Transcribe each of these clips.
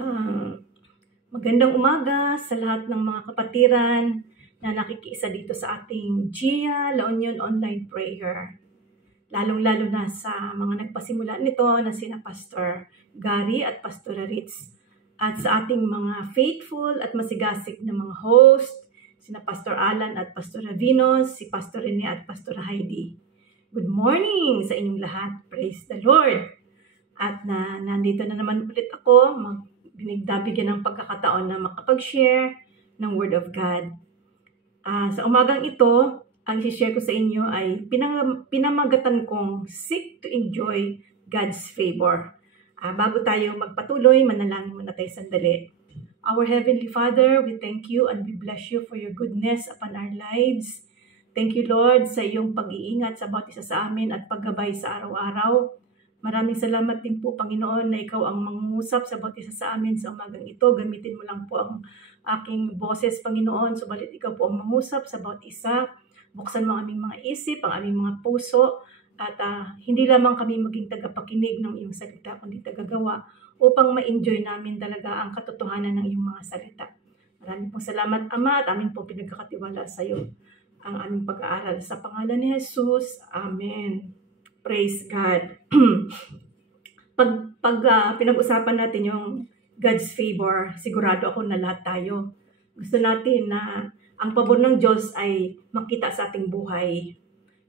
Ah, Magandang umaga sa lahat ng mga kapatiran na nakikiisa dito sa ating Gia La Union Online Prayer. Lalong-lalo na sa mga nagpasimula nito na sina Pastor Gary at Pastor Ritz. At sa ating mga faithful at masigasig na mga host, sina Pastor Alan at Pastor Ravinos, si Pastor Rene at Pastor Heidi. Good morning sa inyong lahat. Praise the Lord! At nandito na naman ulit ako, binigyan ng pagkakataon na makapag-share ng Word of God. Sa umagang ito, ang i-share ko sa inyo ay pinamagatan kong seek to enjoy God's favor. Bago tayo magpatuloy, manalangin muna tayo sandali. Our Heavenly Father, we thank you and we bless you for your goodness upon our lives. Thank you, Lord, sa iyong pag-iingat sa bawat isa sa amin at paggabay sa araw-araw. Maraming salamat din po, Panginoon, na ikaw ang mangungusap sa bawat isa sa amin sa umagang ito. Gamitin mo lang po ang aking boses, Panginoon, subalit ikaw po ang mangusap sa bawat isa. Buksan mo ang aming mga isip, ang aming mga puso, at hindi lamang kami maging tagapakinig ng iyong salita, kundi tagagawa upang ma-enjoy namin talaga ang katotohanan ng iyong mga salita. Maraming pong salamat, Ama, at amin po pinagkakatiwala sa iyo ang aming pag-aaral. Sa pangalan ni Jesus, Amen. Praise God. Pag pinag-usapan natin yung God's favor, sigurado ako na lahat tayo gusto natin na ang pabor ng Diyos ay makita sa ating buhay.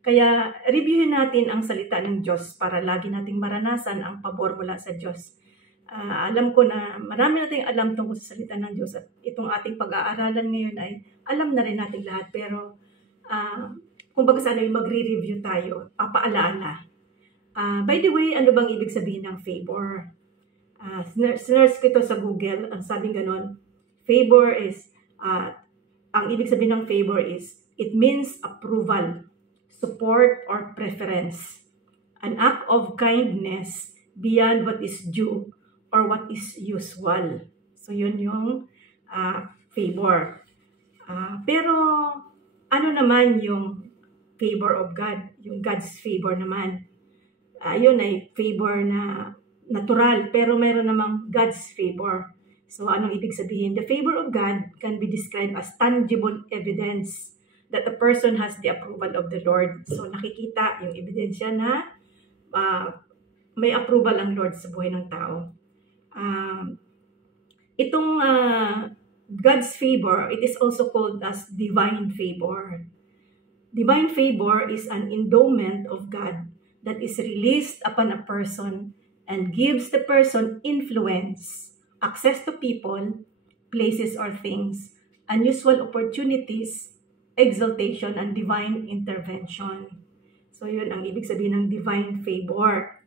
Kaya reviewin natin ang salita ng Diyos para lagi nating maranasan ang pabor mula sa Diyos. Alam ko na marami nating alam tungkol sa salita ng Diyos at itong ating pag-aaralan ngayon ay alam na rin natin lahat, pero kumbaga sana yung magre-review tayo, papaalaala. By the way, ano bang ibig sabihin ng favor? Sinerge ko ito sa Google, ang sabing ganon, favor is, ang ibig sabihin ng favor is, it means approval, support, or preference. An act of kindness beyond what is due or what is usual. So yun yung favor. Pero ano naman yung favor of God? Yung God's favor naman. Yun ay favor na natural, pero mayroon namang God's favor. So anong ibig sabihin? The favor of God can be described as tangible evidence that a person has the approval of the Lord. So nakikita yung ebidensya na may approval ang Lord sa buhay ng tao. Itong God's favor, it is also called as divine favor. Divine favor is an endowment of God that is released upon a person and gives the person influence, access to people, places or things, unusual opportunities, exaltation, and divine intervention. So yun ang ibig sabihin ng divine favor.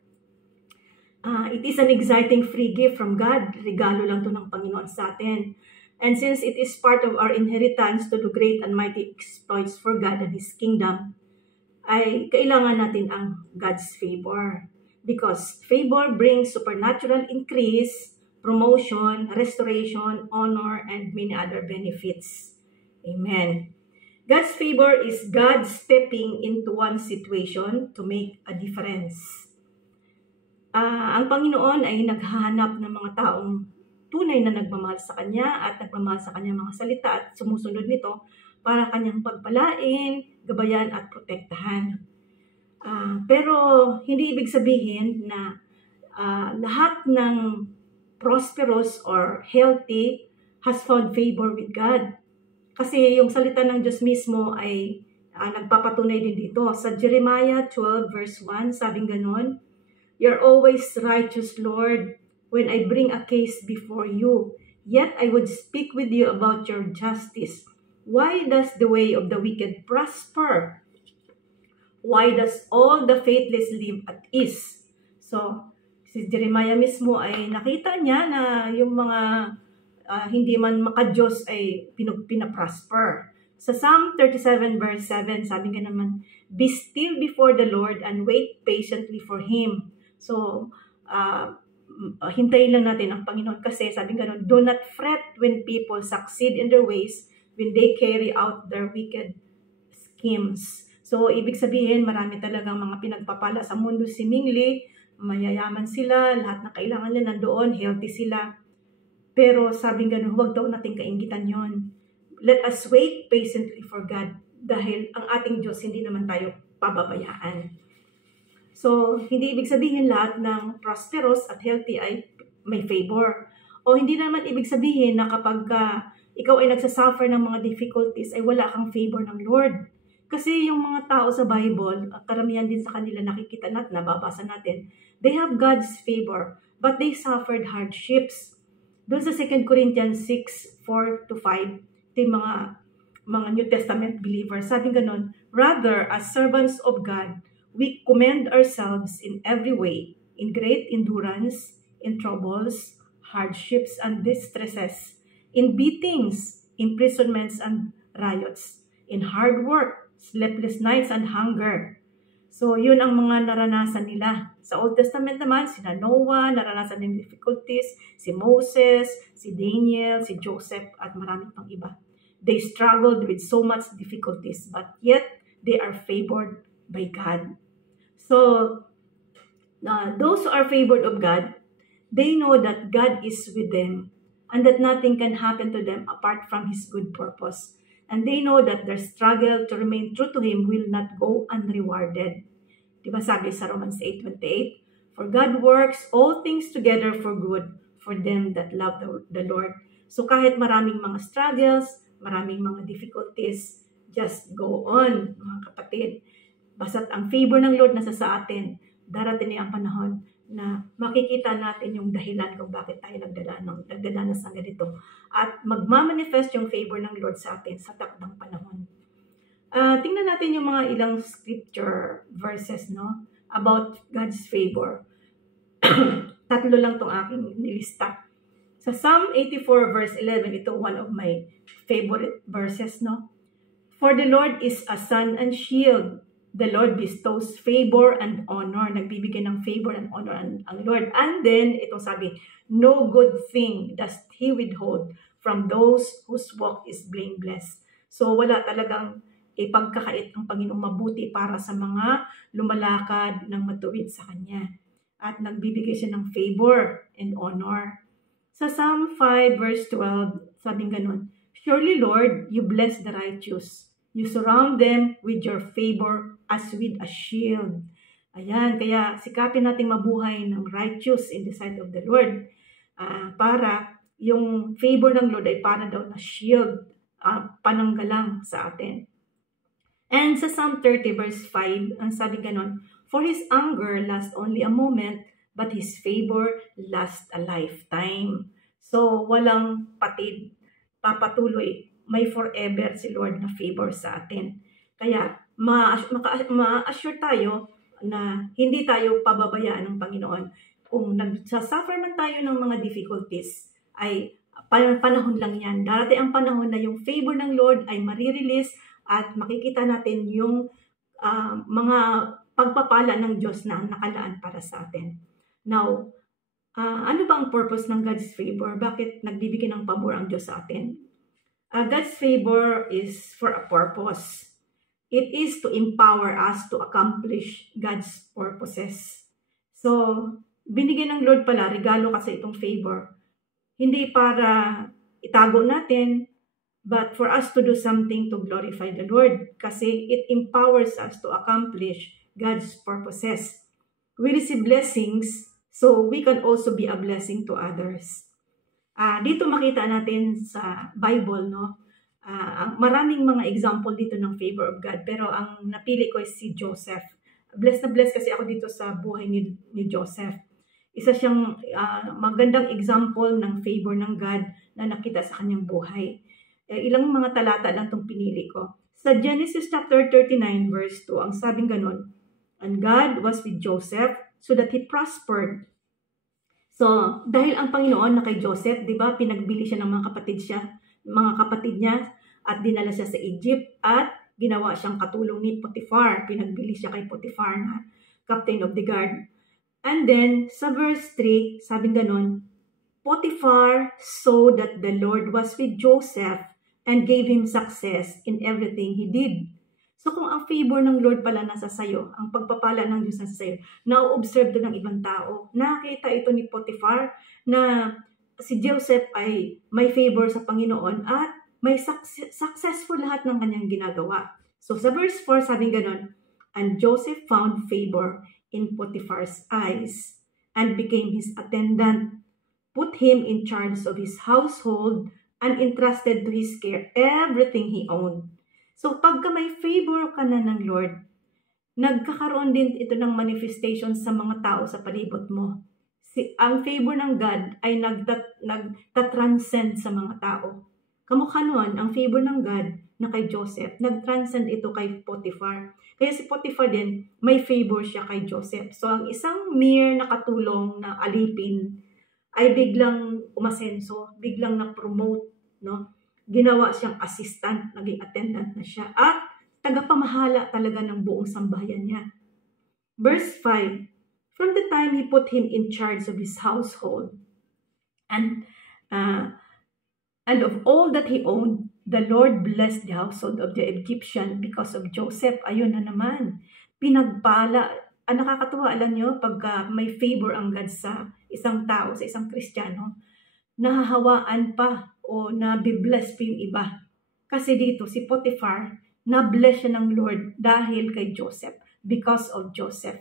It is an exciting free gift from God. Regalo lang to ng Panginoon sa atin. And since it is part of our inheritance to do great and mighty exploits for God and His kingdom, ay kailangan natin ang God's favor. Because favor brings supernatural increase, promotion, restoration, honor, and many other benefits. Amen. God's favor is God stepping into one situation to make a difference. Ang Panginoon ay naghahanap ng mga taong tunay na nagmamahal sa Kanya at nagmamahal sa Kanyang mga salita at sumusunod nito para Kanyang pagpalain, gabayan at protektahan. Pero hindi ibig sabihin na lahat ng prosperous or healthy has found favor with God. Kasi yung salita ng Diyos mismo ay nagpapatunay din dito. Sa Jeremiah 12 verse 1, sabing ganon, "You're always righteous, Lord, when I bring a case before you. Yet I would speak with you about your justice. Why does the way of the wicked prosper? Why does all the faithless live at ease?" So, si Jeremiah mismo ay nakita niya na yung mga hindi man maka-Diyos ay pinaprosper. Sa Psalm 37 verse 7, sabi nga naman, "Be still before the Lord and wait patiently for Him." So, hintayin lang natin ang Panginoon kasi sabi nga nun, "Do not fret when people succeed in their ways, when they carry out their wicked schemes." So, ibig sabihin, marami talagang mga pinagpapala sa mundo simingli, mayayaman sila, lahat na kailangan nila nandoon, healthy sila. Pero sabing ganun, huwag daw nating kainggitan yon. Let us wait patiently for God dahil ang ating Diyos hindi naman tayo pababayaan. So, hindi ibig sabihin lahat ng prosperous at healthy ay may favor. O hindi naman ibig sabihin na kapag ikaw ay nagsasuffer ng mga difficulties ay wala kang favor ng Lord. Kasi yung mga tao sa Bible, karamihan din sa kanila nakikita natin, nababasa natin, they have God's favor, but they suffered hardships. Doon sa 2 Corinthians 6:4-5, ito yung mga New Testament believers, sabi ganun, rather, as servants of God, we commend ourselves in every way, in great endurance, in troubles, hardships, and distresses, in beatings, imprisonments, and riots, in hard work, sleepless nights, and hunger. So, yun ang mga naranasan nila. Sa Old Testament naman, sina Noah, naranasan ng difficulties, si Moses, si Daniel, si Joseph, at marami pang iba. They struggled with so much difficulties, but yet they are favored by God. So, those who are favored of God, they know that God is with them and that nothing can happen to them apart from His good purpose. And they know that their struggle to remain true to Him will not go unrewarded. Diba sabi sa Romans 8:28, for God works all things together for good for them that love the Lord. So kahit maraming mga struggles, maraming mga difficulties, just go on, mga kapatid. Basta't ang favor ng Lord nasa sa atin, darating na ang panahon na makikita natin yung dahilan kung bakit tayo nagdadanas ng ganito. At magmamanifest yung favor ng Lord sa atin sa takdang panahon. Tingnan natin yung mga ilang scripture verses, no, about God's favor. Tatlo lang tong aking nilista. Sa Psalm 84 verse 11, ito one of my favorite verses, no? For the Lord is a sun and shield. The Lord bestows favor and honor. Nagbibigay ng favor and honor ang Lord. And then, itong sabi, no good thing does He withhold from those whose walk is blameless. So, wala talagang ipagkakait ang Panginoong mabuti para sa mga lumalakad ng matuwid sa Kanya. At nagbibigay siya ng favor and honor. Sa Psalm 5 verse 12, sabing ganun, surely Lord, you bless the righteous. You surround them with your favor as with a shield. Ayan, kaya sikapin nating mabuhay ng righteous in the sight of the Lord. Para yung favor ng Lord ay para daw na shield, pananggalang sa atin. And sa Psalm 30 verse 5, ang sabi ganon, for His anger lasts only a moment, but His favor lasts a lifetime. So, walang patid, papatuloy, may forever si Lord na favor sa atin. Kaya, ma-assure tayo na hindi tayo pababayaan ng Panginoon. Kung nagsasuffer man tayo ng mga difficulties, ay panahon lang yan. Darating ang panahon na yung favor ng Lord ay marirelease at makikita natin yung mga pagpapala ng Diyos na nakalaan para sa atin. Now, ano ba ang purpose ng God's favor? Bakit nagbibigay ng pabor ang Diyos sa atin? God's favor is for a purpose. It is to empower us to accomplish God's purposes. So, binigyan ng Lord pala, regalo kasi itong favor. Hindi para itago natin, but for us to do something to glorify the Lord. Kasi it empowers us to accomplish God's purposes. We receive blessings, so we can also be a blessing to others. Dito makita natin sa Bible, no? Maraming mga example dito ng favor of God, pero ang napili ko is si Joseph. Blessed na blessed kasi ako dito sa buhay ni Joseph. Isa siyang magandang example ng favor ng God na nakita sa kanyang buhay. Ilang mga talata lang itong pinili ko. Sa Genesis chapter 39 verse 2, ang sabing ganon, and God was with Joseph so that he prospered. So, dahil ang Panginoon na kay Joseph, di ba, pinagbili siya ng mga kapatid niya, at dinala siya sa Egypt, at ginawa siyang katulong ni Potiphar. Pinagbili siya kay Potiphar na captain of the guard. And then, sa verse 3, sabi ganon, Potiphar saw that the Lord was with Joseph and gave him success in everything he did. So kung ang favor ng Lord pala nasa sayo, ang pagpapala ng Diyos nasa sayo, na-observe doon ng ibang tao, nakita ito ni Potiphar na si Joseph ay may favor sa Panginoon at may successful lahat ng kanyang ginagawa. So sa verse 4, sabi ganon, and Joseph found favor in Potiphar's eyes and became his attendant, put him in charge of his household, and entrusted to his care everything he owned. So pagka may favor ka na ng Lord, nagkakaroon din ito ng manifestation sa mga tao sa palibot mo. Ang favor ng God ay nagtatranscend sa mga tao. Kamukha nun, ang favor ng God na kay Joseph, nagtranscend ito kay Potiphar. Kaya si Potiphar din, may favor siya kay Joseph. So ang isang mere nakatulong na alipin ay biglang umasenso, biglang na-promote, no? Ginawa siyang assistant, naging attendant na siya, at tagapamahala talaga ng buong sambahayan niya. Verse 5, from the time he put him in charge of his household and of all that he owned, the Lord blessed the household of the Egyptian because of Joseph. Ayun na naman, pinagpala. Ang nakakatuwa, alam nyo, pagka may favor ang God sa isang tao, sa isang Kristiyano, nahahawaan pa o nabibless pa yung iba. Kasi dito, si Potiphar, na-bless siya ng Lord dahil kay Joseph, because of Joseph.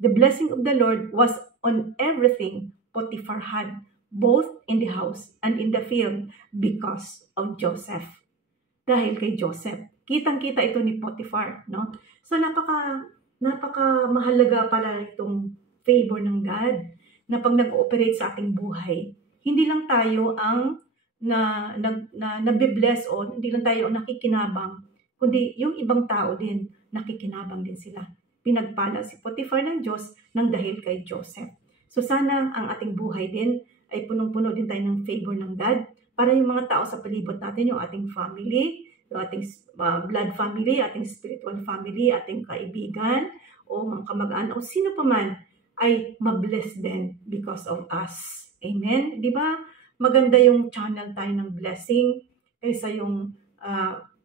The blessing of the Lord was on everything Potiphar had, both in the house and in the field, because of Joseph. Dahil kay Joseph. Kitang-kita ito ni Potiphar, no? So napaka mahalaga pala itong favor ng God na pag nag-ooperate sa ating buhay. Hindi lang tayo ang nabibless o hindi lang tayo ang nakikinabang, kundi yung ibang tao din nakikinabang din sila. Pinagpala si Potiphar ng Diyos ng dahil kay Joseph. So sana ang ating buhay din ay punong-puno din tayo ng favor ng God para yung mga tao sa palibot natin, yung ating family, yung ating blood family, ating spiritual family, ating kaibigan, o mga kamag-anak, o sino pa man, ay mabless din because of us. Amen? Di ba? Maganda yung channel tayo ng blessing kaysa yung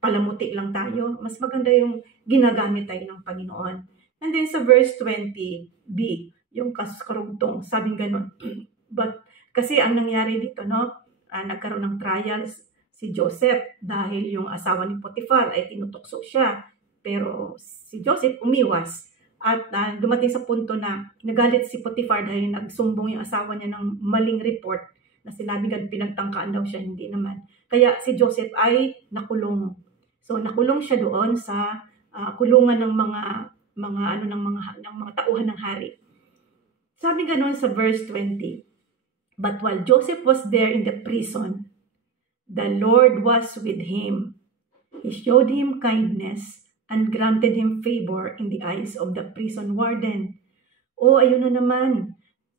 palamuti lang tayo. Mas maganda yung ginagamit tayo ng Panginoon. And then sa verse 20b, yung karugtong, sabing ganun. But kasi ang nangyari dito, no, nagkaroon ng trials si Joseph dahil yung asawa ni Potiphar ay tinutukso siya. Pero si Joseph umiwas at dumating sa punto na nagalit si Potiphar dahil nagsumbong yung asawa niya ng maling report na sinabi nga pinagtangkaan daw siya, hindi naman. Kaya si Joseph ay nakulong. So nakulong siya doon sa kulungan ng mga tauhan ng hari. Sabi ganoon sa verse 20, but while Joseph was there in the prison, the Lord was with him. He showed him kindness and granted him favor in the eyes of the prison warden. Oh, ayun na naman.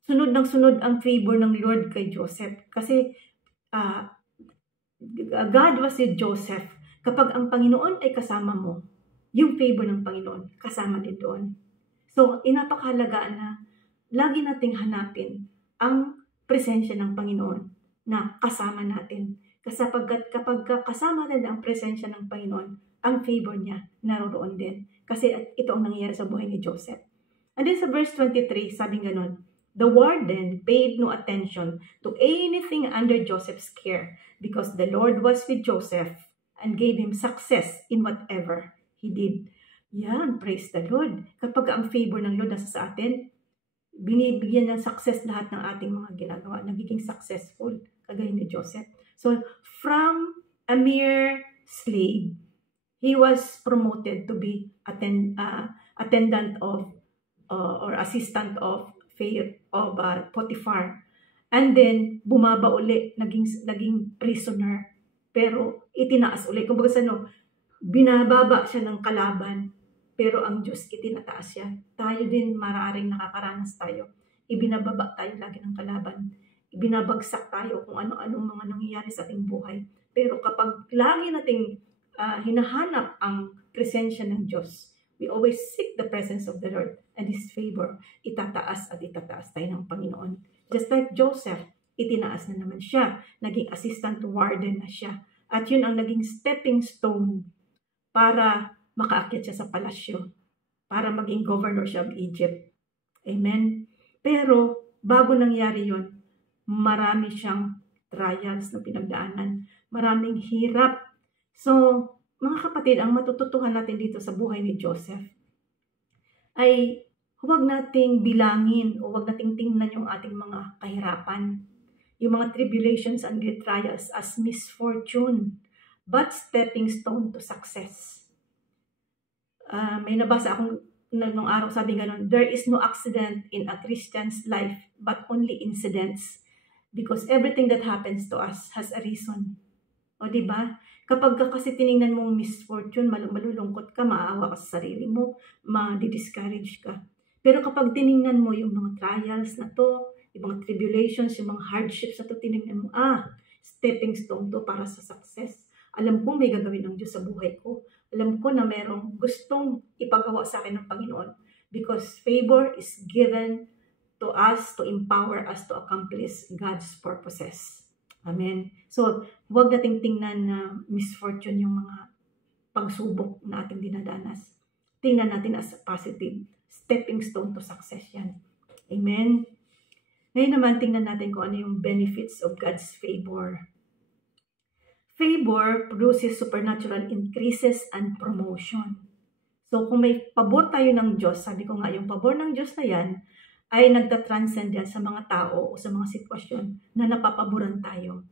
Sunod ng sunod ang favor ng Lord kay Joseph. Kasi God was with Joseph. Kapag ang Panginoon ay kasama mo, yung favor ng Panginoon kasama din doon. So, inapakahalaga na lagi nating hanapin ang presensya ng Panginoon na kasama natin. Kasi kapag kasama natin ang presensya ng Panginoon, ang favor niya naroon din. Kasi ito ang nangyayari sa buhay ni Joseph. And then sa verse 23, sabing ganon, the warden paid no attention to anything under Joseph's care because the Lord was with Joseph and gave him success in whatever he did. Yan, praise the Lord. Kapag ang favor ng Lord nasa sa atin, binibigyan ng success lahat ng ating mga ginagawa. Nagiging successful, kagaya ni Joseph. So, from a mere slave, he was promoted to be attendant of or assistant of Potiphar. And then, bumaba uli, naging prisoner. Pero, itinaas uli. Kung baga sa binababa siya ng kalaban, pero ang Diyos itinataas siya. Tayo din maaaring nakakaranas tayo. Ibinababa tayo lagi ng kalaban. Ibinabagsak tayo kung ano-anong mga nangyayari sa ating buhay. Pero kapag lagi nating hinahanap ang presensya ng Diyos, we always seek the presence of the Lord and His favor. Itataas at itataas tayo ng Panginoon. Just like Joseph, itinaas na naman siya. Naging assistant warden na siya. At yun ang naging stepping stone para makaakyat siya sa palasyo, para maging governor siya of Egypt. Amen? Pero, bago nangyari yon, marami siyang trials na pinagdaanan, maraming hirap. So, mga kapatid, ang matututuhan natin dito sa buhay ni Joseph ay huwag nating bilangin o huwag nating tingnan yung ating mga kahirapan, yung mga tribulations and great trials as misfortune, but stepping stone to success. May nabasa akong nung araw, sabi gano'n, there is no accident in a Christian's life, but only incidents. Because everything that happens to us has a reason. O diba? Kapag kasi tiningnan mong misfortune, malulungkot ka, maawa ka sa sarili mo, ma-discourage ka. Pero kapag tiningnan mo yung mga trials na to, yung mga tribulations, yung mga hardships na to, tiningnan mo, stepping stone to para sa success. Alam ko may gagawin ng Diyos sa buhay ko. Alam ko na merong gustong ipagawa sa akin ng Panginoon. Because favor is given to us to empower us to accomplish God's purposes. Amen. So, huwag nating tingnan na misfortune yung mga pagsubok na ating dinadanas. Tingnan natin as a positive stepping stone to success yan. Amen. Ngayon naman, tingnan natin kung ano yung benefits of God's favor. Favor produces supernatural increases and promotion. So, kung may pabor tayo ng Diyos, sabi ko nga, yung pabor ng Diyos na yan, ay nagtatranscend yan sa mga tao o sa mga sitwasyon na napapaboran tayo.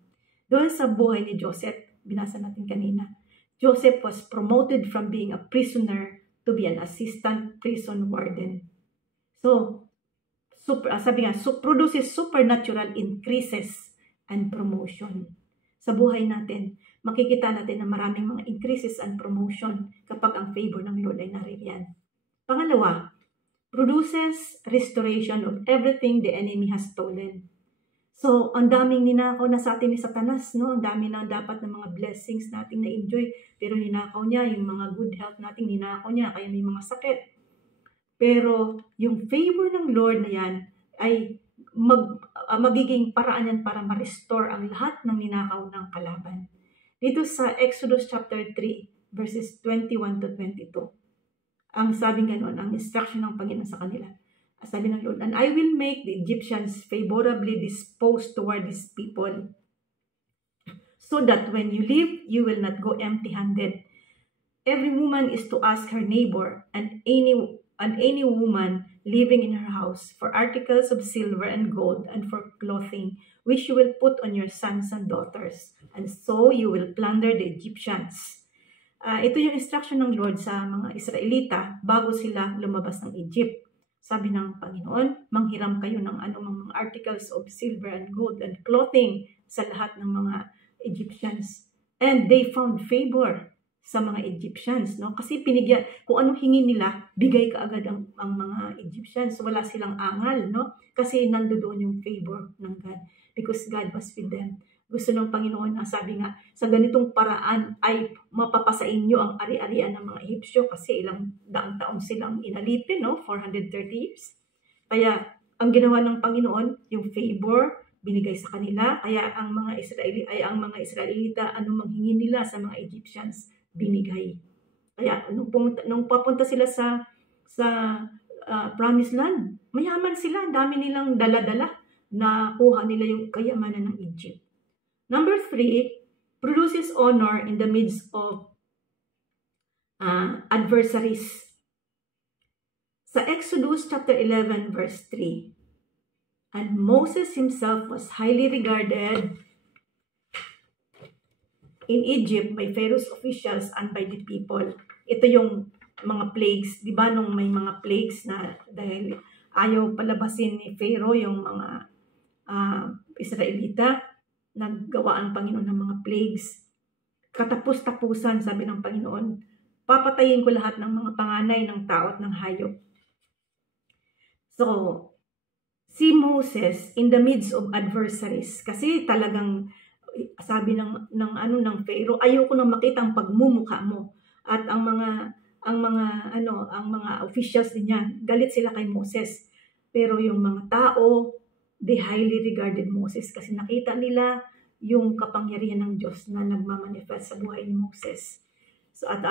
Doon sa buhay ni Joseph, binasa natin kanina, Joseph was promoted from being a prisoner to be an assistant prison warden. So, sabi nga, produces supernatural increases and promotion. Sa buhay natin, makikita natin na maraming mga increases and promotion kapag ang favor ng Lord ay naririyan. Pangalawa, produces restoration of everything the enemy has stolen. So, ang daming ninakaw na sa atin ni Satanas, no? Ang dami na dapat ng mga blessings nating na-enjoy, pero ninakaw niya, yung mga good health nating ninakaw niya, kaya may mga sakit. Pero, yung favor ng Lord na yan, ay magiging paraan yan para ma-restore ang lahat ng ninakaw ng kalaban. Dito sa Exodus chapter 3, verses 21 to 22. Ang sabing gano'n, ang instruction ng Panginoon sa kanila. Sabi ng Lord, and I will make the Egyptians favorably disposed toward these people, so that when you leave, you will not go empty-handed. Every woman is to ask her neighbor and any woman living in her house for articles of silver and gold and for clothing, which you will put on your sons and daughters, and so you will plunder the Egyptians. Ito yung instruction ng Lord sa mga Israelita bago sila lumabas ng Egypt. Sabi ng Panginoon, manghiram kayo ng anumang mga articles of silver and gold and clothing sa lahat ng mga Egyptians. And they found favor sa mga Egyptians, no? Kasi pinigyan, kung anong hingin nila, bigay kaagad ang mga Egyptians. Wala silang angal, no? Kasi nandoon yung favor ng God because God was with them. Gusto ng Panginoon na sabi nga, sa ganitong paraan ay mapapasain nyo ang ari-arian ng mga Egyptyo kasi ilang daang taon silang inalipin, no? 430 years. Kaya ang ginawa ng Panginoon, yung favor, binigay sa kanila. Kaya ang mga Israelita, anumang hingin nila sa mga Egyptians, binigay. Kaya nung papunta sila sa Promised Land, mayaman sila, dami nilang dala-dala na kuha nila yung kayamanan ng Egypt. Number 3, produces honor in the midst of adversaries. Sa Exodus chapter 11 verse 3, and Moses himself was highly regarded in Egypt by Pharaoh's officials and by the people. Ito yung mga plagues, di ba nung may mga plagues na dahil ayaw palabasin ni Pharaoh yung mga Israelita, naggawa ang Panginoon ng mga plagues. Katapos-tapusan, sabi ng Panginoon, papatayin ko lahat ng mga panganay ng tao at ng hayop. So, si Moses in the midst of adversaries, kasi talagang sabi ng Pharaoh, ayoko nang makita ang pagmumukha mo. At ang mga officials din niya, galit sila kay Moses. Pero yung mga tao, they highly regarded Moses kasi nakita nila yung kapangyarihan ng Diyos na nagmamanifest sa buhay ni Moses. So at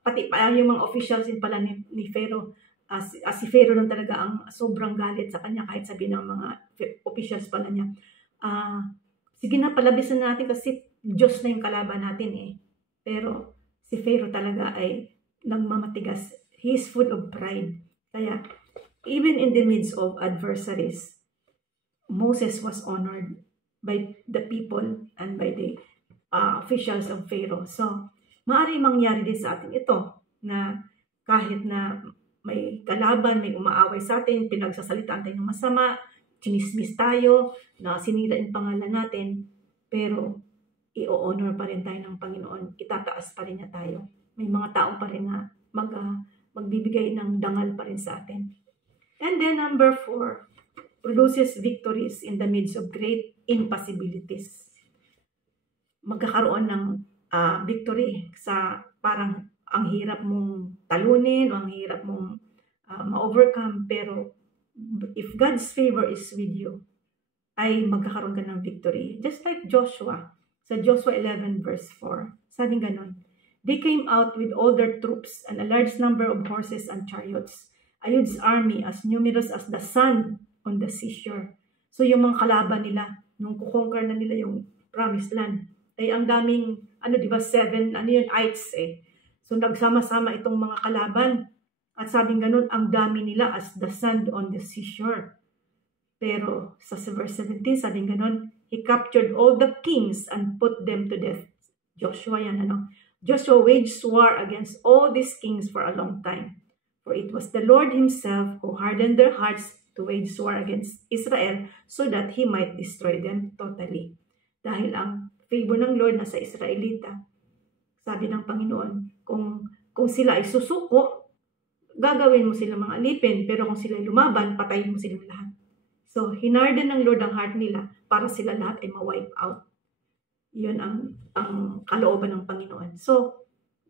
pati yung mga officials din pala ni Pharaoh, si Pharaoh lang talaga ang sobrang galit sa kanya kahit sabi ng mga officials pala niya, sige na, palabisan natin kasi Diyos na yung kalaban natin eh. Pero si Pharaoh talaga ay nagmamatigas. He is full of pride. Kaya, even in the midst of adversaries, Moses was honored by the people and by the officials of Pharaoh. So, maaari mangyari din sa atin ito na kahit na may kalaban, may umaaway sa atin, pinagsasalitaan tayo ng masama, chinismis tayo, na sinira yung pangalan natin, pero i-honor pa rin tayo ng Panginoon, itataas pa rin niya tayo. May mga tao pa rin na magbibigay ng dangal pa rin sa atin. And then number 4, produces victories in the midst of great impossibilities. Magkakaroon ng victory sa parang ang hirap mong talunin o ang hirap mong ma-overcome, pero if God's favor is with you, ay magkakaroon ka ng victory. Just like Joshua, sa Joshua 11 verse 4, sabing ganon, they came out with all their troops and a large number of horses and chariots, a huge army as numerous as the sand on the seashore. So yung mga kalaban nila, nung kukonquer na nila yung promised land, ay ang daming, 7, ites eh. So nagsama-sama itong mga kalaban. At sabing ganun, ang dami nila as the sand on the seashore. Pero sa verse 17, sabing ganun, he captured all the kings and put them to death. Joshua yan, Joshua waged war against all these kings for a long time. For it was the Lord himself who hardened their hearts to wage war against Israel so that he might destroy them totally. Dahil ang favor ng Lord nasa Israelita, sabi ng Panginoon, kung sila ay susuko, gagawin mo silang mga alipin, pero kung sila ay lumaban, patayin mo silang lahat. So, hinarden ng Lord ang heart nila para sila lahat ay ma-wipe out. Yun ang kalooban ng Panginoon. So,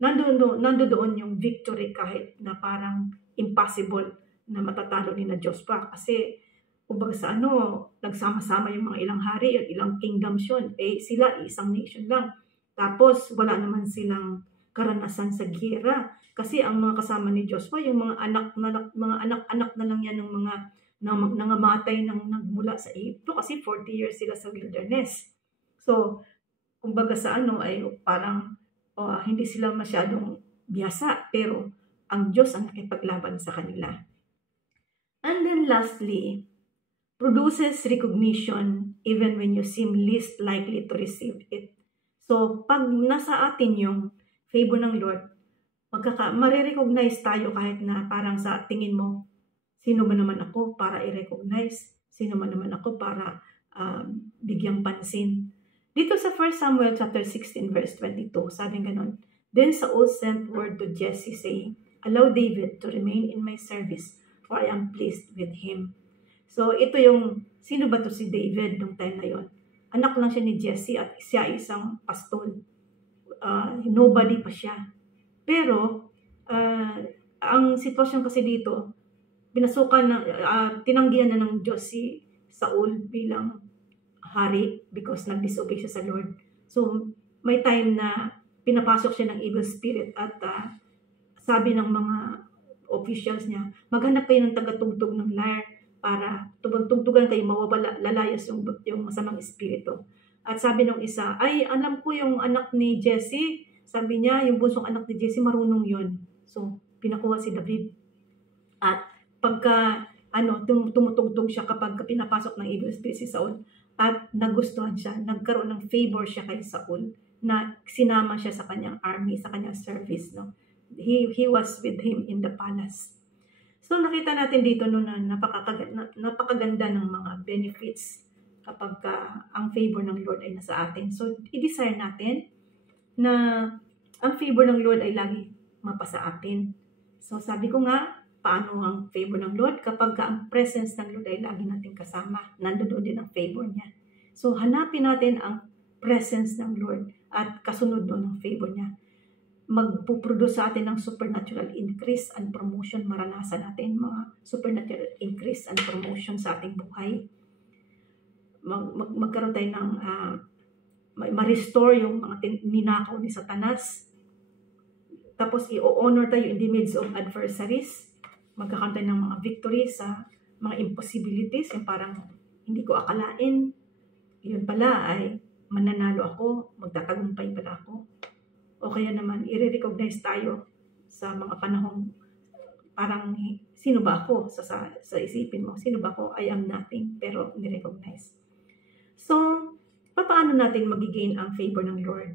nandoon yung victory kahit na parang impossible na matatalo ni na Diyos pa. Kasi, kumbaga sa nagsama-sama yung mga ilang hari, yung ilang kingdoms yun. Eh, sila isang nation lang. Tapos, wala naman silang karanasan sa giyera. Kasi ang mga kasama ni Joshua, yung mga anak-anak na lang yan ng mga nangamatay nang nagmula sa Egypto kasi 40 years sila sa wilderness. So, kumbaga sa ay parang hindi sila masyadong biyasa, pero ang Diyos ang nakipaglaban sa kanila. And then lastly, produces recognition even when you seem least likely to receive it. So, pag nasa atin yung favor ng Lord, marirecognize tayo kahit na parang sa tingin mo, sino ba naman ako para i-recognize? Sino ba naman ako para bigyang pansin? Dito sa 1 Samuel chapter 16 verse 22, sabi ganon, Then Saul sent word to Jesse saying, Allow David to remain in my service, for I am pleased with him. So ito yung, sino ba to si David nung time na yon? Anak lang siya ni Jesse at siya isang pastol. Nobody pa siya. Pero, ang sitwasyon kasi dito, tinanggihan na ng Diyos si Saul bilang hari because nag-disobey siya sa Lord. So, may time na pinapasok siya ng evil spirit at sabi ng mga officials niya, maghanap kayo ng tagatugtog ng lyre para tugtugan kayo, lalayas yung masamang espiritu. At sabi ng isa, ay alam ko yung anak ni Jesse, sabi niya, yung bunsong anak ni Jesse, marunong yun. So, pinakuha si David. At pagka, tumutugtog siya kapag pinapasok ng evil spirit si Saul, at nagustuhan siya, nagkaroon ng favor siya kay Saul, na sinama siya sa kanyang army, sa kanyang service. No? He was with him in the palace. So, nakita natin dito na napakaganda ng mga benefits kapag ang favor ng Lord ay nasa atin. So, i-desire natin na ang favor ng Lord ay lagi mapasa atin. So, sabi ko nga, paano ang favor ng Lord? Kapag ang presence ng Lord ay lagi natin kasama, nandoon din ang favor niya. So, hanapin natin ang presence ng Lord at kasunod doon ang favor niya. Magpuproduce sa atin ng supernatural increase and promotion. Maranasan natin mga supernatural increase and promotion sa ating buhay. Magkaroon tayo ng ma-restore yung mga ninakaw ni Satanas. Tapos i-honor tayo in the midst of adversaries. Magkakaroon tayo ng mga victory sa mga impossibilities, yung parang hindi ko akalain. yun pala ay mananalo ako, magtatagumpay pala ako. O kaya naman, i-recognize tayo sa mga panahong parang sino ba ako sa isipin mo? Sino ba ako? I am nothing, pero ni-recognize. So, paano natin magigain ang favor ng Lord?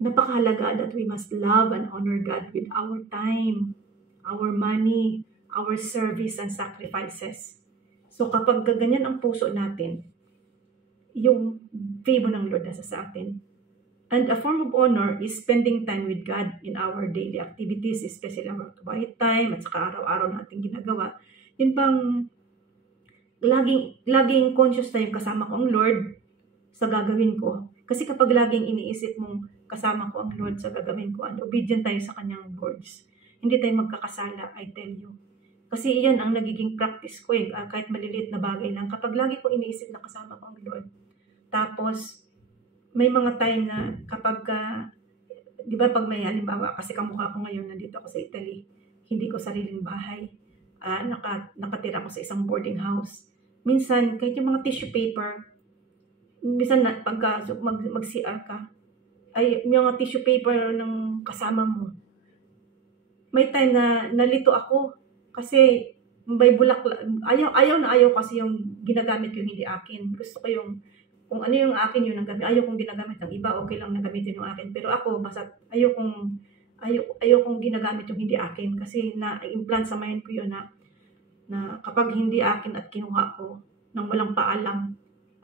Napakahalaga that we must love and honor God with our time, our money, our service and sacrifices. So kapag ganyan ang puso natin, yung favor ng Lord nasa sa atin. And a form of honor is spending time with God in our daily activities, especially our quiet time at saka araw-araw natin ginagawa. Yun bang laging conscious tayo kasama ko ang Lord sa gagawin ko. Kasi kapag laging iniisip mong kasama ko ang Lord sa gagawin ko, and obedient tayo sa kanyang words, hindi tayo magkakasala, I tell you. Kasi iyan ang nagiging practice ko kahit maliliit na bagay lang. Kapag lagi ko iniisip na kasama ko ang Lord, tapos may mga time na kapag, di ba pag may halimbawa, kasi kamukha ko ngayon, nandito ako sa Italy, hindi ko sariling bahay, nakatira ko sa isang boarding house. Minsan, kahit yung mga tissue paper, minsan pagka mag-CR ka, ay yung mga tissue paper ng kasama mo, may time na nalito ako kasi may bulak, ayaw kasi yung ginagamit yung hindi akin. Gusto ko yung, kung ano yung akin yun ang gamit. Ayaw kong ginagamit ng iba, okay lang na gamitin yung akin. Pero ako, basta ayaw kong ginagamit yung hindi akin. Kasi na-implant sa mind ko yun na kapag hindi akin at kinuha ko nang walang paalam,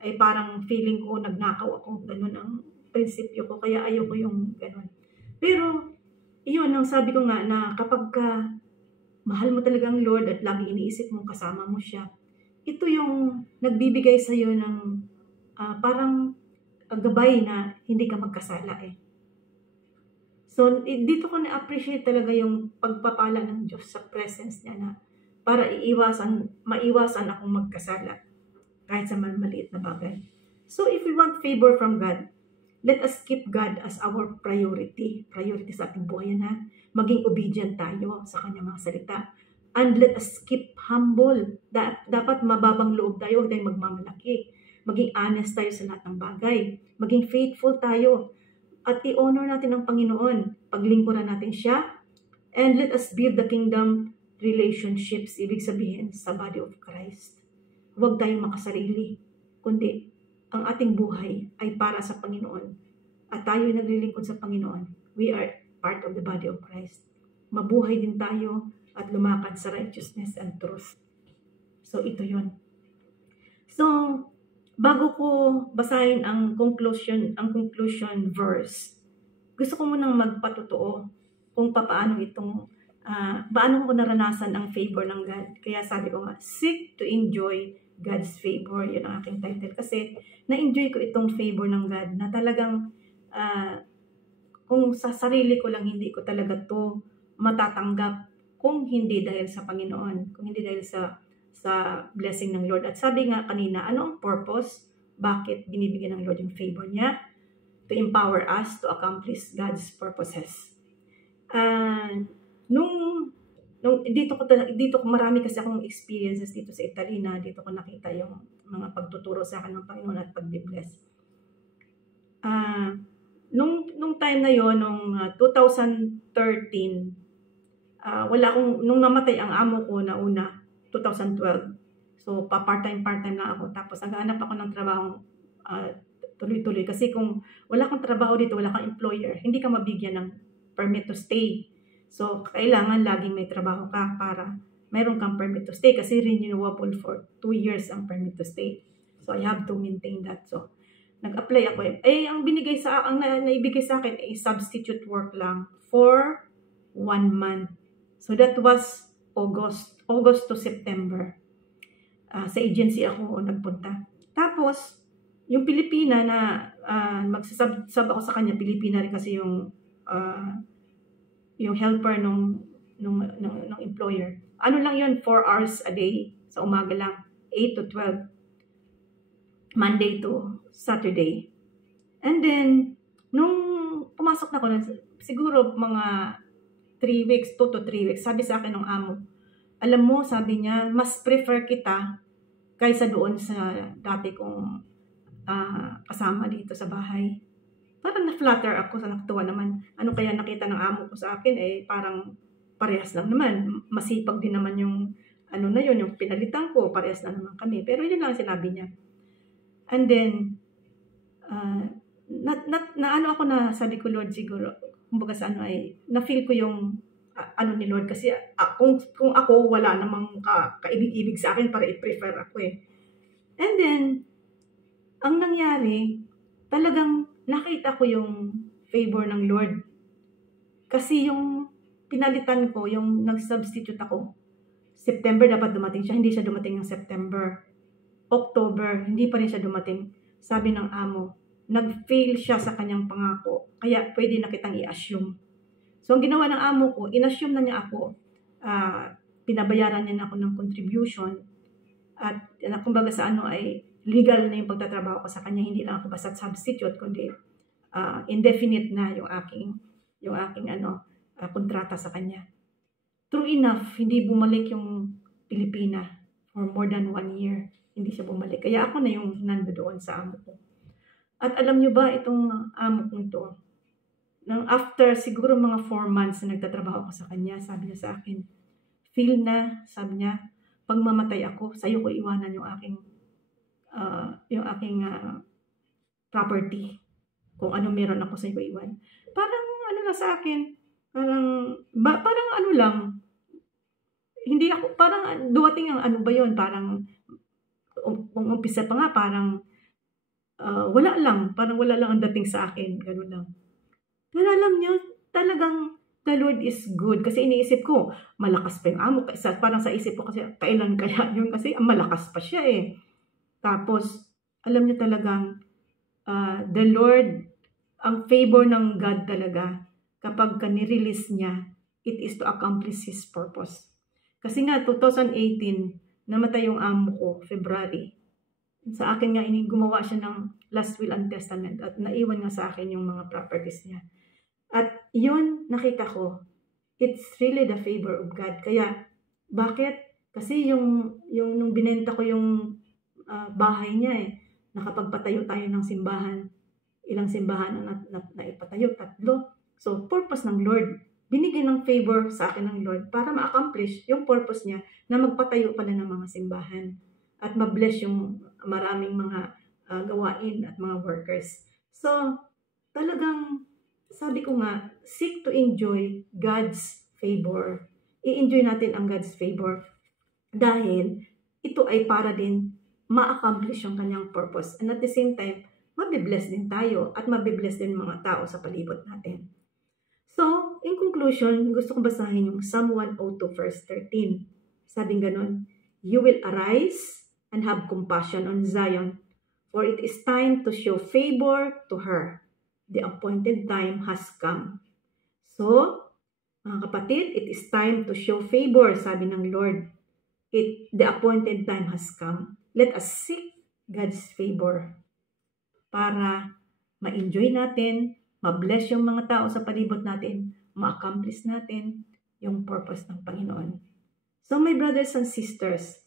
ay parang feeling ko nagnakaw ako. Ganun ang prinsipyo ko. Kaya ayaw ko yung ganun. Pero, iyon ang sabi ko nga na kapag mahal mo talaga ang Lord at lagi iniisip mong kasama mo siya, ito yung nagbibigay sa iyo ng parang gabay na hindi ka magkasala eh. So, dito ko na-appreciate talaga yung pagpapala ng Diyos sa presence niya na para maiwasan akong magkasala kahit sa maliit na bagay. So, if we want favor from God, let us keep God as our priority. Priority sa ating buhay na. Maging obedient tayo sa kanyang mga salita. And let us keep humble. Dapat mababang loob tayo, huwag tayong magmamalaki. Maging honest tayo sa lahat ng bagay. Maging faithful tayo. At i-honor natin ang Panginoon. Paglingkuran natin siya. And let us build the kingdom relationships. Ibig sabihin sa body of Christ. Huwag tayong makasarili. Kundi ang ating buhay ay para sa Panginoon. At tayo naglilingkod sa Panginoon. We are part of the body of Christ. Mabuhay din tayo at lumakad sa righteousness and truth. So, ito yon. So, bago ko basahin ang conclusion verse, gusto ko munang magpatotoo kung paano ko naranasan ang favor ng God. Kaya sabi ko nga, seek to enjoy God's favor. Yun ang aking title. Kasi na-enjoy ko itong favor ng God na talagang kung sa sarili ko lang hindi ko talaga to matatanggap kung hindi dahil sa Panginoon, kung hindi dahil sa blessing ng Lord. At sabi nga kanina, ano ang purpose? Bakit binibigyan ng Lord yung favor niya? To empower us to accomplish God's purposes. Dito marami kasi akong experiences dito sa Italy na dito ko nakita yung mga pagtuturo sa akin ng Panginoon at pag-bless. Nung time na yon, nung 2013, nung namatay ang amo ko na una, 2012. So, part-time lang ako. Tapos, naghahanap ako ng trabaho tuloy-tuloy. Kasi kung wala kang trabaho dito, wala kang employer, hindi ka mabigyan ng permit to stay. So, kailangan laging may trabaho ka para meron kang permit to stay kasi renewable for 2 years ang permit to stay. So, I have to maintain that. So, nag-apply ako. Ang naibigay sa akin ay substitute work lang for 1 month. So, that was August to September. Sa agency ako nagpunta. Tapos, yung Pilipina na magsasab ako sa kanya, Pilipina rin kasi yung helper ng employer. Ano lang yun, 4 hours a day sa umaga lang, 8 to 12, Monday to Saturday. And then, nung pumasok na ako, siguro mga 3 weeks, 2 to 3 weeks, sabi sa akin ng amo, alam mo, sabi niya, mas prefer kita kaysa doon sa dati kong kasama dito sa bahay. Parang na-flatter ako, sa nakatuwa naman. Ano kaya nakita ng amo ko sa akin, parang parehas lang naman. Masipag din naman yung na yun, yung pinalitan ko, parehas lang naman kami. Pero yun lang sinabi niya. And then, ako na sabi ko, Lord, siguro, kumbaga sa na-feel ko yung ni Lord, kasi kung ako, wala namang kaibig-ibig sa akin para i-prefer ako And then, ang nangyari, talagang nakita ko yung favor ng Lord. Kasi yung pinalitan ko, yung nag-substitute ako, September dapat dumating siya, hindi siya dumating ng September. October, hindi pa rin siya dumating. Sabi ng amo, nag-fail siya sa kanyang pangako, kaya pwede na kitang i-assume. So, ang ginawa ng amo ko, in-assume na niya ako, pinabayaran niya na ako ng contribution, at kumbaga sa ay legal na yung pagtatrabaho ko sa kanya, hindi lang ako basta substitute, kundi indefinite na yung aking kontrata sa kanya. True enough, hindi bumalik yung Pilipina for more than 1 year. Hindi siya bumalik. Kaya ako na yung nandoon sa amo ko. At alam nyo ba, itong amo kong ito, nang after siguro mga 4 months na nagtatrabaho ako sa kanya, sabi niya sa akin, feel na, sabi niya, pag mamatay ako, sa'yo ko iwanan yung aking property. Kung ano meron ako, sa'yo ko iwan. Parang na sa akin, parang lang, hindi ako, parang dumating ang ba yun, parang umpisa pa nga, parang wala lang ang dating sa akin, gano'n lang. Pero alam nyo, talagang the Lord is good, kasi iniisip ko, malakas pa yung amo, parang sa isip ko kasi, kailan kaya yun, kasi malakas pa siya Tapos, alam nyo talagang, the Lord, ang favor ng God talaga, kapag nirelease niya, it is to accomplish His purpose. Kasi nga, 2018, namatay yung amo ko, February. Sa akin nga, gumawa siya ng last will and testament at naiwan nga sa akin yung mga properties niya. At yun, nakita ko, it's really the favor of God. Kaya, bakit? Kasi nung binenta ko yung bahay niya nakapagpatayo tayo ng simbahan. Ilang simbahan ang naipatayo? 3. So, purpose ng Lord. Binigay ng favor sa akin ng Lord para ma-accomplish yung purpose niya na magpatayo pala ng mga simbahan at ma-bless yung maraming mga gawain at mga workers. So, talagang sabi ko nga, seek to enjoy God's favor. I-enjoy natin ang God's favor dahil ito ay para din ma-accomplish yung kanyang purpose. And at the same time, mabibless din tayo at mabibless din mga tao sa palibot natin. So, in conclusion, gusto kong basahin yung Psalm 102 verse 13. Sabing ganon, you will arise and have compassion on Zion, for it is time to show favor to her. The appointed time has come. So, mga kapatid, it is time to show favor, sabi ng Lord. The appointed time has come. Let us seek God's favor para ma-enjoy natin, ma-bless yung mga tao sa palibot natin, ma-accomplish natin yung purpose ng Panginoon. So, my brothers and sisters,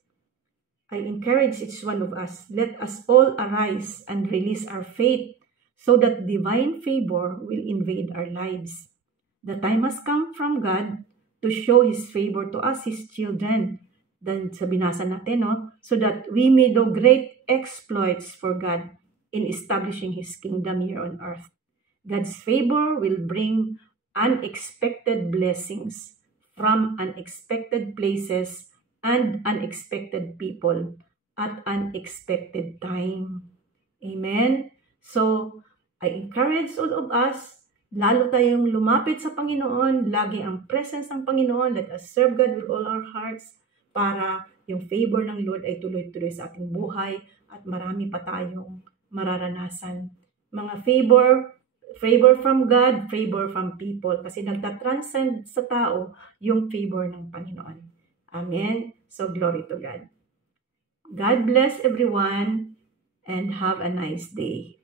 I encourage each one of us, let us all arise and release our faith so that divine favor will invade our lives. The time has come from God to show His favor to us, His children. Then sa binasa natin, so that we may do great exploits for God in establishing His kingdom here on earth. God's favor will bring unexpected blessings from unexpected places and unexpected people at unexpected time. Amen? So, I encourage all of us, lalo tayong lumapit sa Panginoon, lagi ang presence ng Panginoon, let us serve God with all our hearts para yung favor ng Lord ay tuloy-tuloy sa ating buhay at marami pa tayong mararanasan. Mga favor from God, favor from people, kasi nagtatranscend sa tao yung favor ng Panginoon. Amen? So, glory to God. God bless everyone and have a nice day.